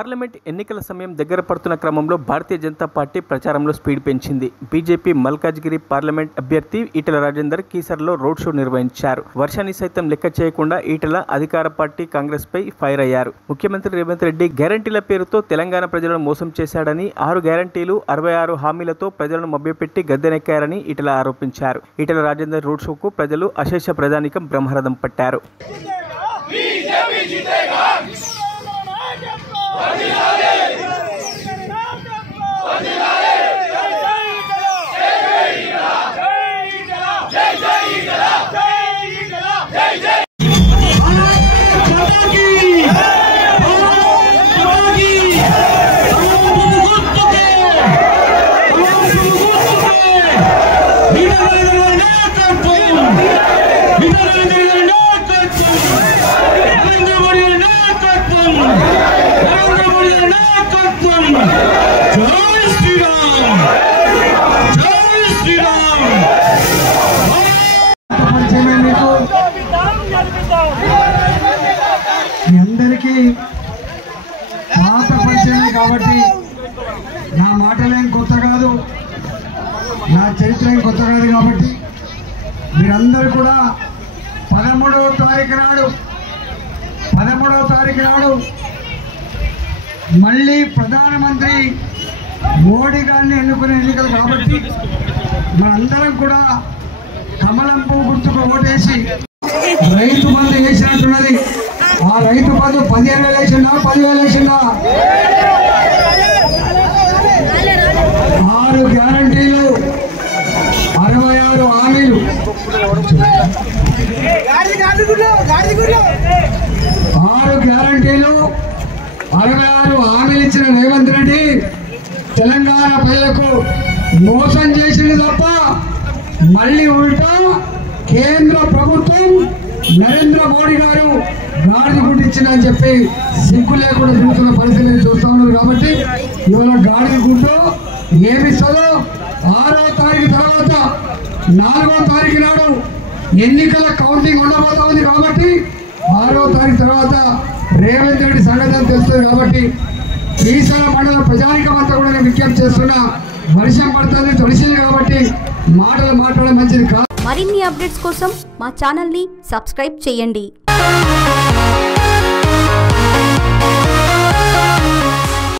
Parliament ఎన్నికల సమయం దగ్గర పడుతున్న క్రమంలో భారతీయ జనతా పార్టీ ప్రచారంలో స్పీడ్ పెంచింది. బీజేపీ మల్కాజ్గిరి పార్లమెంట్ అభ్యర్థి ఈటెల రాజేందర్ కీసర్లో రోడ్ షో నిర్వహించారు. వర్షాన్ని సైతం లెక్క చేయకుండా ఈటెల అధికార పార్టీ కాంగ్రెస్ పై ఫైర్ అయ్యారు. ముఖ్యమంత్రి రేవంత్ రెడ్డి గ్యారంటీల పేరుతో తెలంగాణ ప్రజలను మోసం చేశాడని, 6 గ్యారంటీలు 66 హామీలతో ప్రజలను మభ్యపెట్టి గద్దెనెక్కారని ఈటెల ఆరోపించారు. ఈటెల రాజేందర్ రోడ్ షోకు ప్రజలు అశేష ప్రజానీకం బ్రహ్మరథం పట్టారు. అందరికీ పాత పరిచయమే కాబట్టి నా మాటలేం కొత్త కాదు, నా చరిత్ర ఏం కొత్త కాదు. కాబట్టి మీరందరూ కూడా 13వ తారీఖు నాడు మళ్ళీ ప్రధానమంత్రి మోడీ గారిని ఎన్నుకునే ఎన్నికలు కాబట్టి మనందరం కూడా కమలం పువ్వు గుర్తుకు ఓటేసి రైతు బంధు వేసినట్టున్నది. ఆ రైతు బంధు 15,000 వేసిందా, 10,000 వేసిందా? 6 గ్యారంటీలు 66 హామీలు, 6 గ్యారంటీలు 66 హామీలు ఇచ్చిన రేవంత్ రెడ్డి తెలంగాణ ప్రజలకు మోసం చేసింది తప్ప మళ్ళీ ఉల్టా కేంద్ర ప్రభుత్వం నరేంద్ర మోడీ గారు గాడిద గుడ్డిచ్చిందని చెప్పి సిగ్గు లేకుండా చూస్తున్న పరిస్థితిని చూస్తూ ఉన్నారు. కాబట్టి ఇవాళ గాడిద గుడ్డు ఏమిస్తుందో 6వ తారీఖు తర్వాత 4వ తారీఖు నాడు ఎన్నికల కౌంటింగ్ ఉండబోతా ఉంది. కాబట్టి 6వ తారీఖు తర్వాత రేవంత్ రెడ్డి సంగతి తెలుస్తుంది. కాబట్టి ఈసారి మండల ప్రజానికం అంతా కూడా నేను విజ్ఞప్తి చేస్తున్నా, వర్షం పడుతుంది తొలిసింది కాబట్టి మాటలు మాట్లాడడం మంచిది కాదు. మరిన్ని అప్డేట్స్ కోసం మా ఛానల్ని సబ్స్క్రైబ్ చేయండి.